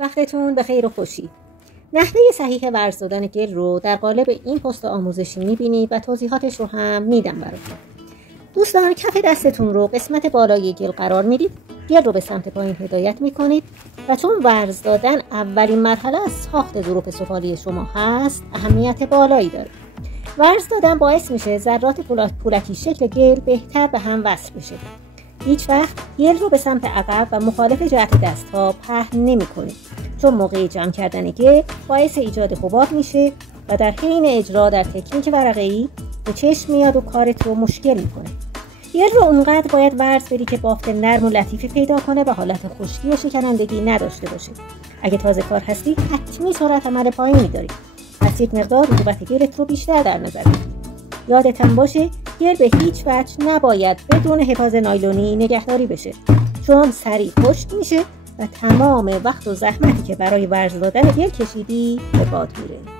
وقتتون به خیر و خوشی. نحوه صحیح ورز دادن گل رو در قالب این پست آموزشی می‌بینید و توضیحاتش رو هم میدم براتون. دوستان، کف دستتون رو قسمت بالای گل قرار میدید، گل رو به سمت پایین هدایت میکنید و چون ورز دادن اولین مرحله از ساخت ظروف سفالی شما هست، اهمیت بالایی داره. ورز دادن باعث میشه ذرات پولکی شکل گل بهتر به هم وصل بشه. هیچ وقت گل رو به سمت عقب و مخالف جهت دست‌ها پهن نمی‌کنید، چون موقع جمع کردن گل باعث ایجاد حباب میشه و در حین اجرا در تکنیک ورقه‌ای به چشم میاد و کارت رو مشکل میکنه. گل رو اونقدر باید ورز بدی که بافت نرم و لطیفی پیدا کنه و حالت خشکی و شکنندگی نداشته باشه. اگه تازه کار هستی حتمی سرعت عمل پایینی داری، پس یک مقدار رطوبت گلت رو بیشتر در نظر بگیر. یادتم باشه گل به هیچ وجه نباید بدون حفاظ نایلونی نگهداری بشه، چون سریع خشک میشه و تمام وقت و زحمتی که برای ورز دادن گل کشیدی به باد میره.